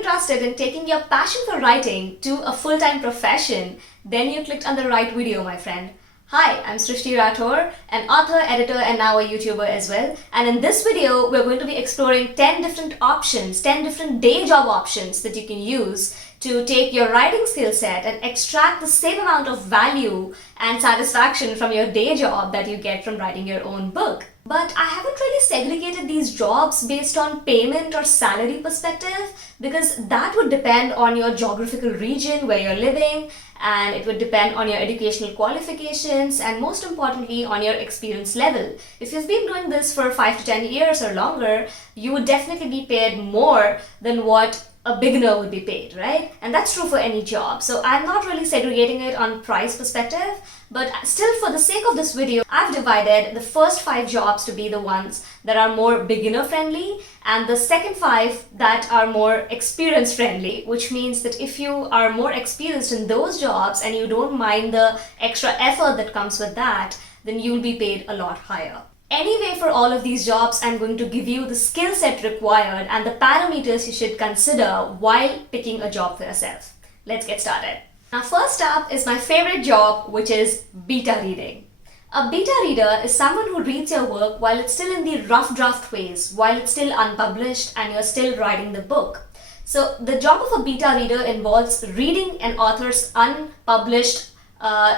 interested in taking your passion for writing to a full-time profession, then you clicked on the right video, my friend. Hi, I'm Srishti Rathour, an author, editor, and now a YouTuber as well. And in this video, we're going to be exploring 10 different options, 10 different day job options that you can use to take your writing skill set and extract the same amount of value and satisfaction from your day job that you get from writing your own book. But I haven't really segregated these jobs based on payment or salary perspective, because that would depend on your geographical region where you're living, and it would depend on your educational qualifications, and most importantly on your experience level. If you've been doing this for 5 to 10 years or longer, you would definitely be paid more than what a beginner would be paid, right? And that's true for any job. So I'm not really segregating it on price perspective, but still, for the sake of this video, I've divided the first 5 jobs to be the ones that are more beginner friendly, and the second 5 that are more experience friendly, which means that if you are more experienced in those jobs and you don't mind the extra effort that comes with that, then you'll be paid a lot higher. Anyway, for all of these jobs, I'm going to give you the skill set required and the parameters you should consider while picking a job for yourself. Let's get started. Now, first up is my favorite job, which is beta reading. A beta reader is someone who reads your work while it's still in the rough draft phase, while it's still unpublished and you're still writing the book. So the job of a beta reader involves reading an author's unpublished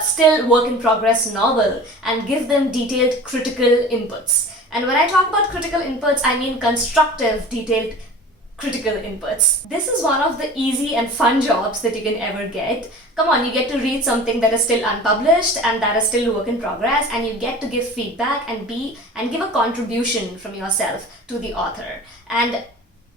still work in progress novel and give them detailed critical inputs. And when I talk about critical inputs, I mean constructive, detailed critical inputs. This is one of the easy and fun jobs that you can ever get. Come on, you get to read something that is still unpublished and that is still work in progress, and you get to give feedback and give a contribution from yourself to the author. And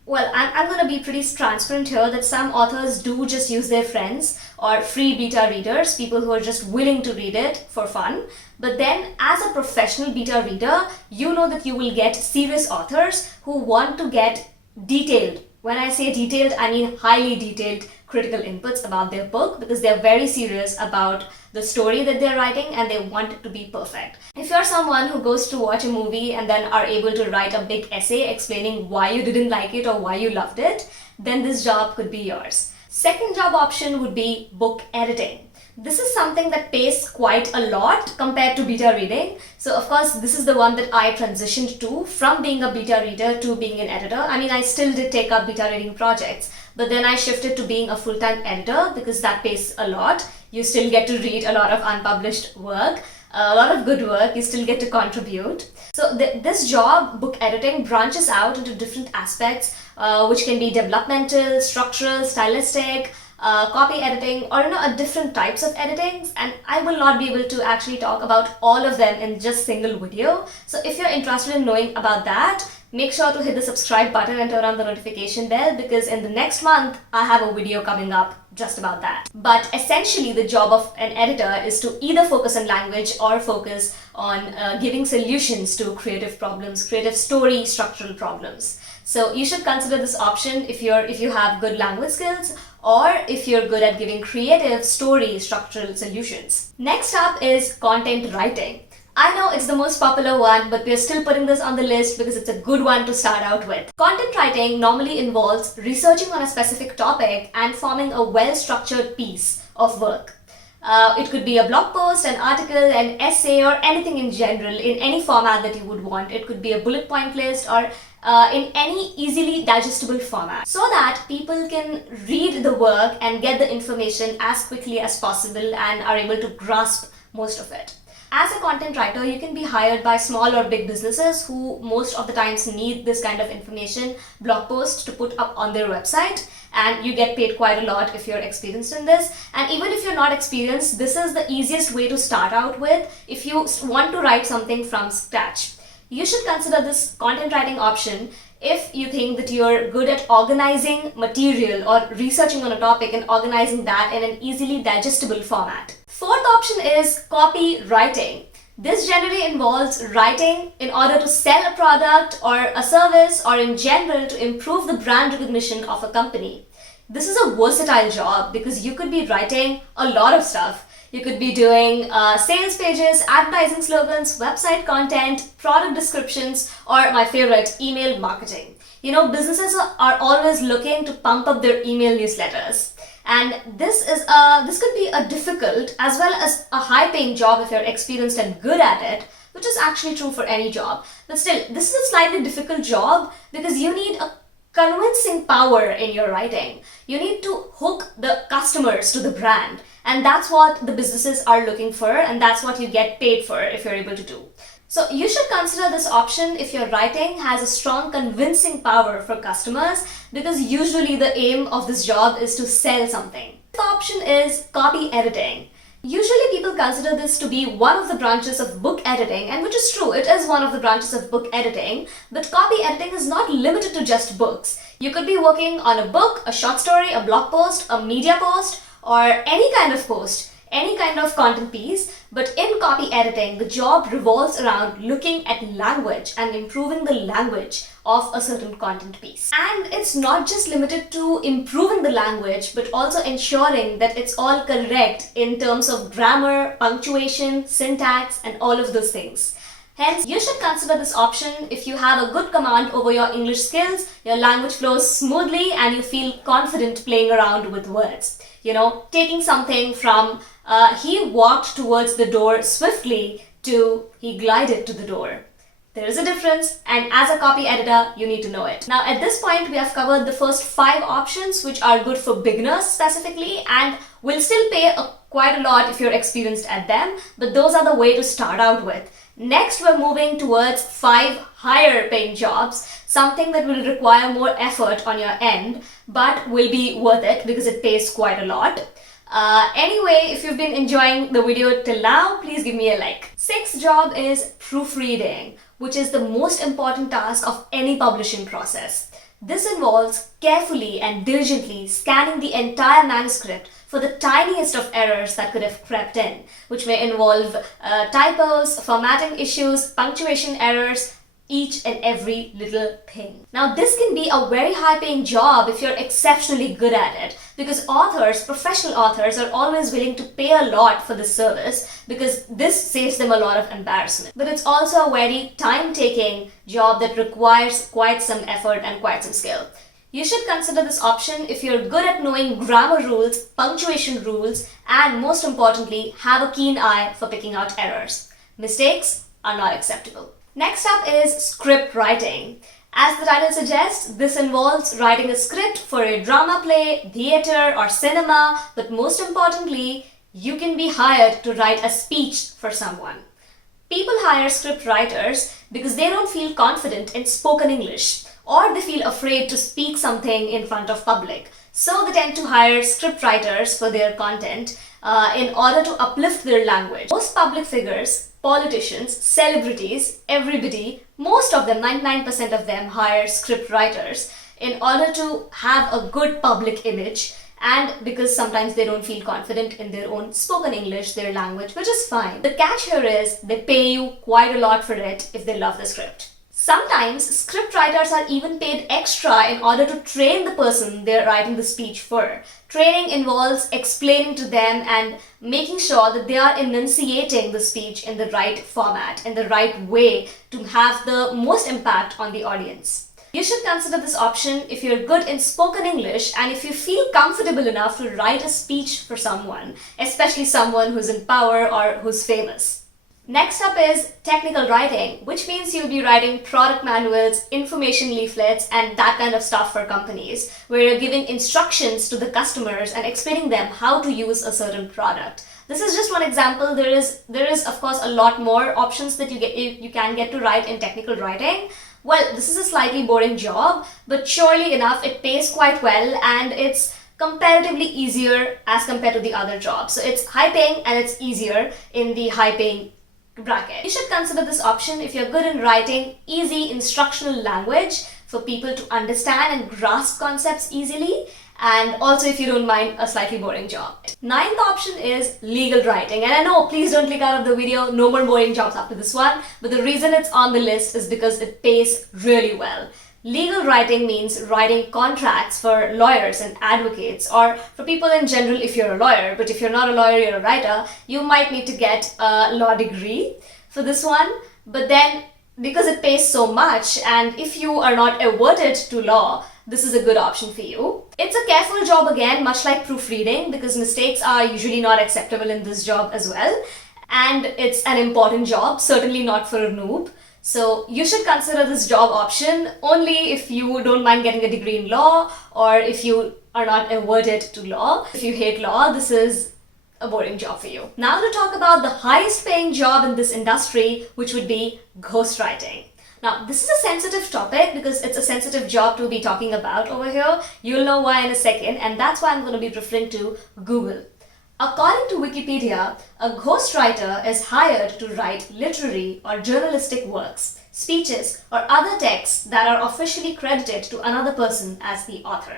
well, I'm going to be pretty transparent here that some authors do just use their friends or free beta readers, people who are just willing to read it for fun. But then as a professional beta reader, you know that you will get serious authors who want to get detailed. When I say detailed, I mean highly detailed critical inputs about their book, because they're very serious about the story that they're writing and they want it to be perfect. If you're someone who goes to watch a movie and then are able to write a big essay explaining why you didn't like it or why you loved it, then this job could be yours. Second job option would be book editing. This is something that pays quite a lot compared to beta reading. So of course, this is the one that I transitioned to from being a beta reader to being an editor. I mean, I still did take up beta reading projects, but then I shifted to being a full-time editor because that pays a lot. You still get to read a lot of unpublished work, a lot of good work, you still get to contribute. So this job, book editing, branches out into different aspects, which can be developmental, structural, stylistic, copy editing, or different types of editings, and I will not be able to actually talk about all of them in just single video. So if you're interested in knowing about that, make sure to hit the subscribe button and turn on the notification bell, because in the next month I have a video coming up just about that. But essentially the job of an editor is to either focus on language or focus on giving solutions to creative problems, creative story structural problems. So you should consider this option if you have good language skills, or if you're good at giving creative story structural solutions. Next up is content writing. I know it's the most popular one, but we're still putting this on the list because it's a good one to start out with. Content writing normally involves researching on a specific topic and forming a well-structured piece of work. It could be a blog post, an article, an essay, or anything in general, in any format that you would want. It could be a bullet point list or in any easily digestible format, so that people can read the work and get the information as quickly as possible and are able to grasp most of it. As a content writer, you can be hired by small or big businesses who most of the times need this kind of information, blog posts, to put up on their website, and you get paid quite a lot if you're experienced in this. And even if you're not experienced, this is the easiest way to start out with if you want to write something from scratch. You should consider this content writing option if you think that you're good at organizing material or researching on a topic and organizing that in an easily digestible format. Fourth option is copywriting. This generally involves writing in order to sell a product or a service, or in general to improve the brand recognition of a company. This is a versatile job because you could be writing a lot of stuff. You could be doing sales pages, advertising slogans, website content, product descriptions, or my favorite, email marketing. Businesses are always looking to pump up their email newsletters. And this could be a difficult as well as a high-paying job if you're experienced and good at it, which is actually true for any job. But still, this is a slightly difficult job because you need a convincing power in your writing. You need to hook the customers to the brand, and that's what the businesses are looking for, and that's what you get paid for if you're able to do. So you should consider this option if your writing has a strong convincing power for customers, because usually the aim of this job is to sell something. The option is copy editing. Usually people consider this to be one of the branches of book editing, and which is true, it is one of the branches of book editing, but copy editing is not limited to just books. You could be working on a book, a short story, a blog post, a media post, or any kind of post, any kind of content piece. But in copy editing, the job revolves around looking at language and improving the language of a certain content piece. And it's not just limited to improving the language, but also ensuring that it's all correct in terms of grammar, punctuation, syntax, and all of those things. Hence, you should consider this option if you have a good command over your English skills, your language flows smoothly, and you feel confident playing around with words. Taking something from he walked towards the door swiftly to he glided to the door. There is a difference, and as a copy editor, you need to know it. Now, at this point, we have covered the first 5 options, which are good for beginners specifically, and will still pay quite a lot if you're experienced at them, but those are the way to start out with. Next, we're moving towards 5 higher paying jobs, something that will require more effort on your end, but will be worth it because it pays quite a lot. Anyway, if you've been enjoying the video till now, please give me a like. 6th job is proofreading, which is the most important task of any publishing process. This involves carefully and diligently scanning the entire manuscript for the tiniest of errors that could have crept in, which may involve typos, formatting issues, punctuation errors, each and every little thing. Now, this can be a very high-paying job if you're exceptionally good at it, because professional authors are always willing to pay a lot for this service because this saves them a lot of embarrassment. But it's also a very time-taking job that requires quite some effort and quite some skill. You should consider this option if you're good at knowing grammar rules, punctuation rules, and most importantly, have a keen eye for picking out errors. Mistakes are not acceptable. Next up is script writing. As the title suggests, this involves writing a script for a drama play, theatre, or cinema, but most importantly, you can be hired to write a speech for someone. People hire script writers because they don't feel confident in spoken English, or they feel afraid to speak something in front of public. So they tend to hire script writers for their content in order to uplift their language. Most public figures, politicians, celebrities, everybody, most of them, 99% of them, hire script writers in order to have a good public image, and because sometimes they don't feel confident in their own spoken English, their language, which is fine. The catch here is they pay you quite a lot for it if they love the script. Sometimes script writers are even paid extra in order to train the person they're writing the speech for. Training involves explaining to them and making sure that they are enunciating the speech in the right format, in the right way to have the most impact on the audience. You should consider this option if you're good in spoken English and if you feel comfortable enough to write a speech for someone, especially someone who's in power or who's famous. Next up is technical writing, which means you'll be writing product manuals, information leaflets, and that kind of stuff for companies, where you're giving instructions to the customers and explaining them how to use a certain product. This is just one example. There is of course a lot more options that you can get to write in technical writing. Well, this is a slightly boring job, but surely enough it pays quite well, and it's comparatively easier as compared to the other jobs. So it's high paying and it's easier in the high paying bracket. You should consider this option if you're good in writing easy instructional language for people to understand and grasp concepts easily, and also if you don't mind a slightly boring job. 9th option is legal writing, and I know, please don't click out of the video, no more boring jobs after this one, but the reason it's on the list is because it pays really well. Legal writing means writing contracts for lawyers and advocates, or for people in general if you're a lawyer, but if you're not a lawyer, you're a writer, you might need to get a law degree for this one. But then because it pays so much, and if you are not averted to law, this is a good option for you. It's a careful job again, much like proofreading, because mistakes are usually not acceptable in this job as well. And it's an important job, certainly not for a noob. So you should consider this job option only if you don't mind getting a degree in law, or if you are not averted to law. If you hate law, this is a boring job for you. Now to talk about the highest paying job in this industry, which would be ghostwriting. Now, this is a sensitive topic because it's a sensitive job to be talking about over here. You'll know why in a second, and that's why I'm going to be referring to Google. According to Wikipedia, a ghostwriter is hired to write literary or journalistic works, speeches, or other texts that are officially credited to another person as the author.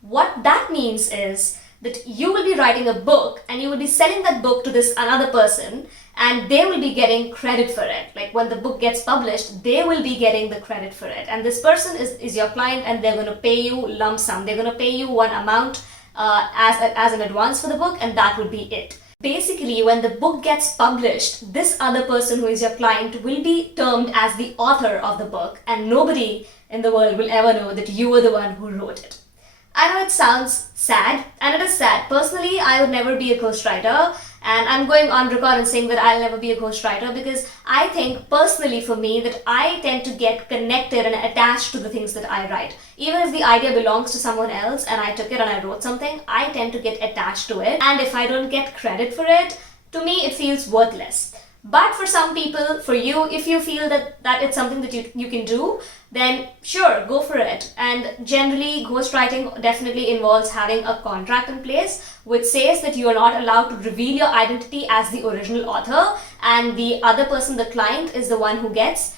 What that means is that you will be writing a book and you will be selling that book to this another person, and they will be getting credit for it. Like when the book gets published, they will be getting the credit for it. And this person is your client, and they're going to pay you lump sum. They're going to pay you one amount as an advance for the book, and that would be it. Basically, when the book gets published, this other person who is your client will be termed as the author of the book, and nobody in the world will ever know that you were the one who wrote it. I know it sounds sad, and it is sad. Personally, I would never be a ghostwriter, and I'm going on record and saying that I'll never be a ghostwriter because I think personally for me that I tend to get connected and attached to the things that I write. Even if the idea belongs to someone else and I took it and I wrote something, I tend to get attached to it, and if I don't get credit for it, to me it feels worthless. But for some people, for you, if you feel that it's something that you can do, then sure, go for it. And generally, ghostwriting definitely involves having a contract in place which says that you are not allowed to reveal your identity as the original author, and the other person, the client, is the one who gets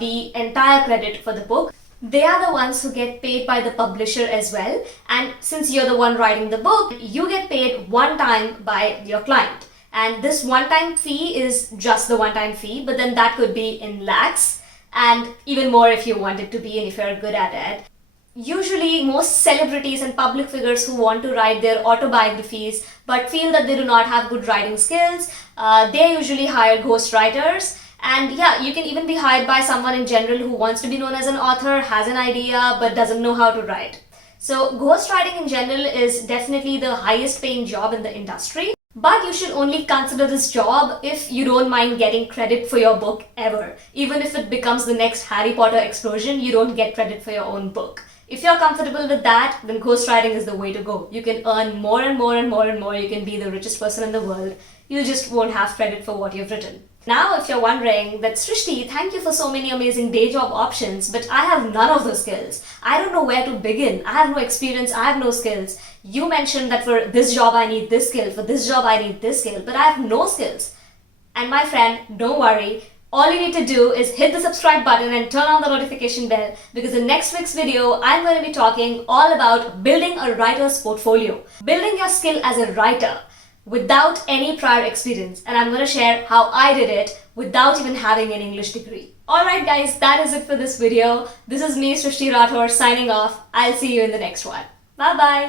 the entire credit for the book. They are the ones who get paid by the publisher as well, and since you're the one writing the book, you get paid one time by your client. And this one-time fee is just the one-time fee, but then that could be in lakhs, and even more if you want it to be and if you're good at it. Usually, most celebrities and public figures who want to write their autobiographies but feel that they do not have good writing skills, they usually hire ghostwriters. And yeah, you can even be hired by someone in general who wants to be known as an author, has an idea, but doesn't know how to write. So ghostwriting in general is definitely the highest paying job in the industry. But you should only consider this job if you don't mind getting credit for your book ever. Even if it becomes the next Harry Potter explosion, you don't get credit for your own book. If you're comfortable with that, then ghostwriting is the way to go. You can earn more and more and more and more. You can be the richest person in the world. You just won't have credit for what you've written. Now, if you're wondering that, Srishti, thank you for so many amazing day job options, but I have none of those skills. I don't know where to begin. I have no experience. I have no skills. You mentioned that for this job I need this skill, for this job I need this skill, but I have no skills. And my friend, don't worry. All you need to do is hit the subscribe button and turn on the notification bell, because in next week's video, I'm going to be talking all about building a writer's portfolio, building your skill as a writer without any prior experience, and I'm going to share how I did it without even having an English degree. Alright guys, that is it for this video. This is me, Srishti Rathour, signing off. I'll see you in the next one. Bye bye.